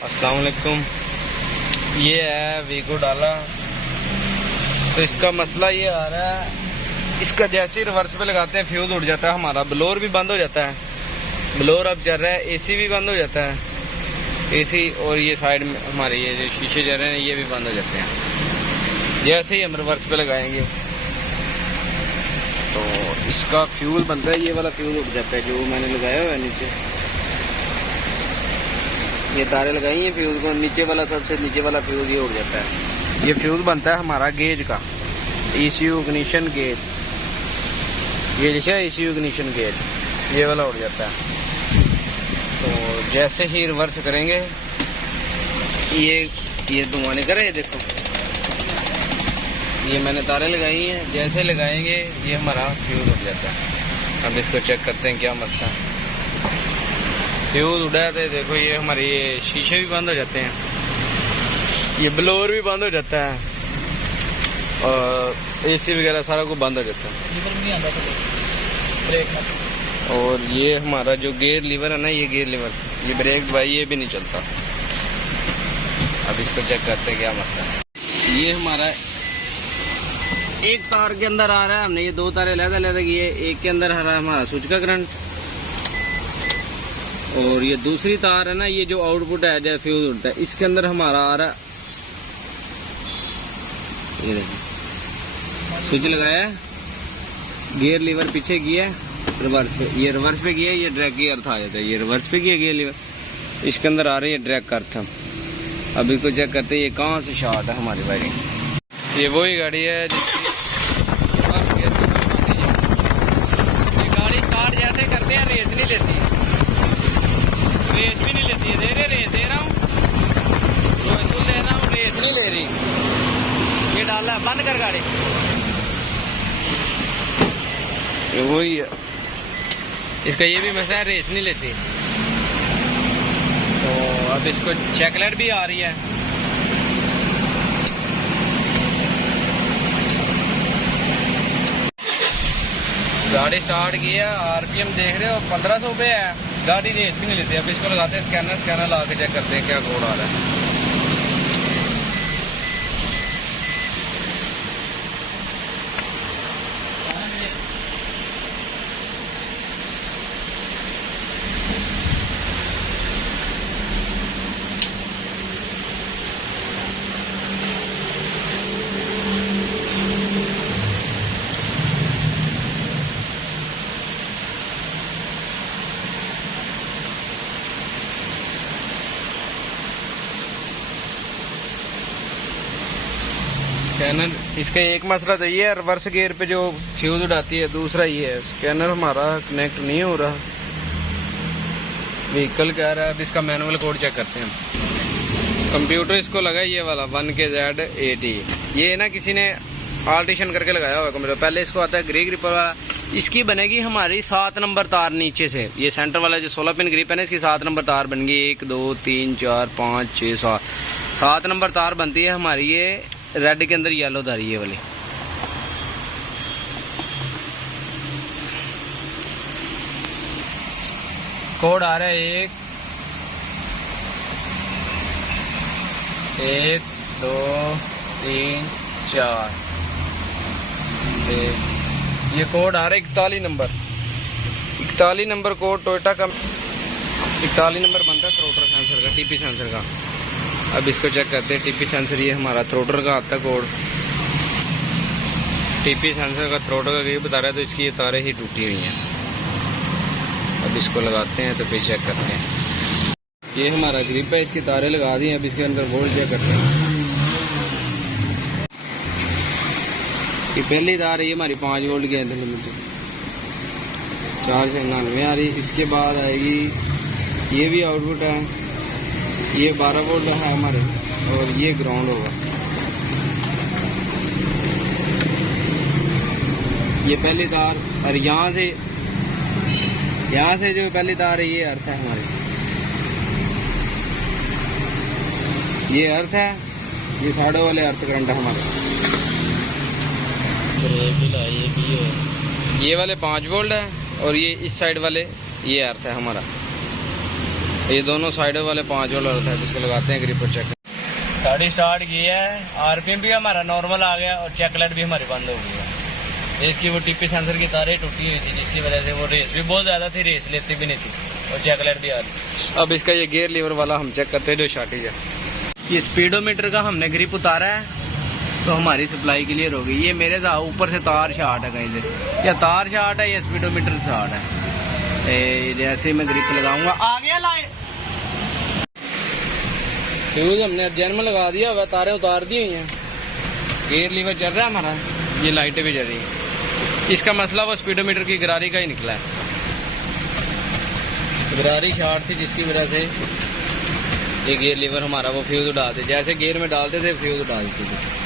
अस्सलाम वालेकुम। ये है वीगो डाला, तो इसका मसला ये आ रहा है, इसका जैसे ही रिवर्स पे लगाते हैं फ्यूज उड़ जाता है हमारा, ब्लोअर भी बंद हो जाता है। ब्लोअर अब चल रहा है, एसी भी बंद हो जाता है, एसी और ये साइड में हमारे ये जो शीशे चल रहे हैं ये भी बंद हो जाते हैं जैसे ही हम रिवर्स पे लगाएंगे। तो इसका फ्यूल बनता है, ये वाला फ्यूल उड़ जाता है जो मैंने लगाया हुआ है नीचे। ये तारे लगाई हैं फ्यूज को, नीचे वाला सबसे नीचे वाला फ्यूज ये उड़ जाता है। ये फ्यूज बनता है हमारा गेज का, ECU इग्निशन गेज, ये लिखा है ECU इग्निशन गेज, ये वाला उड़ जाता है। तो जैसे ही रिवर्स करेंगे ये धुआं निकल रहा है, देखो ये मैंने तारे लगाई हैं, जैसे लगाएंगे ये हमारा फ्यूज उड़ जाता है। अब इसको चेक करते हैं क्या मसला है। फ्यूज उड़ा है, देखो ये हमारे ये शीशे भी बंद हो जाते हैं, ये ब्लोअर भी बंद हो जाता है और AC वगैरह सारा कुछ बंद हो जाता है। और ये हमारा जो गेयर लीवर है ना, ये गेयर लीवर, ये ब्रेक दबाई ये भी नहीं चलता। अब इसको चेक करते हैं क्या मसला है। ये हमारा एक तार के अंदर आ रहा है, हमने ये दो तारे अलग-अलग किए, एक के अंदर आ रहा है हमारा स्विच का करंट, और ये दूसरी तार है ना, ये जो आउटपुट है जैसे फ्यूज उड़ता है, इसके अंदर हमारा आ रहा है, ये देखिए स्विच लगाया है, गियर लीवर पीछे किया है, रिवर्स पे, ये रिवर्स पे किया, ये ड्रैग की अर्थ आ जाता है, ये रिवर्स पे किया गियर लीवर, इसके अंदर आ रही है ड्रैग का अर्थ। अभी को चेक करते हैं ये कहाँ से शॉर्ट है हमारी वायरिंग। ये वही गाड़ी है जिसकी ये गाड़ी स्टार्ट जैसे करते हैं रेस नहीं लेती है, रेस भी नहीं लेती है। दे रेस दे रहा हूँ, तो दे रहा हूँ, रेस नहीं ले रही। ये डाला बंद कर गाड़ी, ये वही है, इसका ये भी मसला है, रेस नहीं लेती। तो अब इसको चेकलाइट भी आ रही है, गाड़ी स्टार्ट किया, RPM देख रहे हो 1500 पे है, गाड़ी रेस भी नहीं लेती। अब इसको लगाते हैं स्कैनर ला के चेक करते हैं क्या कोड आ रहा है। स्कैनर, इसका एक मसला तो ये है, रिवर्स गियर पे जो फ्यूज उड़ाती है, दूसरा ये है स्कैनर हमारा कनेक्ट नहीं हो रहा, व्हीकल कह रहा है। अब इसका मैनुअल कोड चेक करते हैं। कंप्यूटर इसको लगा ये वाला 1KZ80, ये ना किसी ने आल्ट्रेशन करके लगाया हुआ कंप्यूटर। पहले इसको आता है ग्रे ग्रिपर वाला, इसकी बनेगी हमारी 7 नंबर तार नीचे से, ये सेंटर वाला जो 16 पिन ग्रिप है ना, इसकी 7 नंबर तार बन गई, 1 2 3 4 5 6 7 नंबर तार बनती है हमारी। ये रेड के अंदर येलो धारी ये वाली, कोड आ रहा है 1 2 3 4, ये कोड आ रहा है 41 नंबर, 41 नंबर कोड टोयोटा का 41 नंबर बनता है थ्रोटल सेंसर का, TP सेंसर का। अब इसको चेक करते हैं, TP सेंसर ये हमारा थ्रोटल का आता है कोड, TP सेंसर का थ्रोटल का ये बता रहा है, तो इसकी ये तारें ही टूटी हुई हैं। अब इसको लगाते हैं तो फिर चेक करते हैं। ये हमारा ग्रिप है, इसकी तारें लगा दी हैं, अब इसके अंदर वोल्ट चेक करते हैं। ये पहली तार है, ये हमारी 5 वोल्ट की लिमिटेड 499 आ रही। इसके बाद आएगी, ये भी आउटपुट है, ये 12 वोल्ट है हमारे, और ये ग्राउंड होगा। ये पहली तार, और यहाँ से जो पहली तार है ये अर्थ है हमारे, ये अर्थ है, ये साइडों वाले अर्थ करंट है हमारे। ये वाले 5 वोल्ट है, और ये इस साइड वाले ये अर्थ है हमारा। ये दोनों साइडों वाले 5 वाला होता है, जिसको लगाते हैं ग्रिपर चेक। गाड़ी स्टार्ट की है, आरपीएम भी हमारा नॉर्मल आ गया और चेक लाइट भी हमारी बंद हो गई है। इसकी वो टीपी सेंसर की तारें टूटी हुई थी, जिसकी वजह से वो रेस भी बहुत ज्यादा थी, रेस लेती भी नहीं थी और चेक लाइट भी आ रही। अब इसका ये गियर लीवर वाला हम चेक करते हैं जो शॉर्टेज है। ये स्पीडोमीटर का हमने ग्रिप उतारा है तो हमारी सप्लाई क्लियर हो गई। ये मेरे ऊपर से तार शॉर्ट है, कहीं से या तार शॉर्ट है या स्पीडोमीटर शॉर्ट है। जैसे मैं ग्रिप लगाऊंगा आ गया लाए, फ्यूज हमने अर्जेंट में लगा दिया हुआ, तारें उतार दी हुई हैं, गियर लीवर चल रहा है हमारा, ये लाइटें भी जल रही हैं। इसका मसला वो स्पीडोमीटर की गरारी का ही निकला है, गरारी शॉर्ट थी जिसकी वजह से ये गियर लीवर हमारा वो फ्यूज उड़ा दे, जैसे गियर में डालते थे फ्यूज उड़ा देते थे।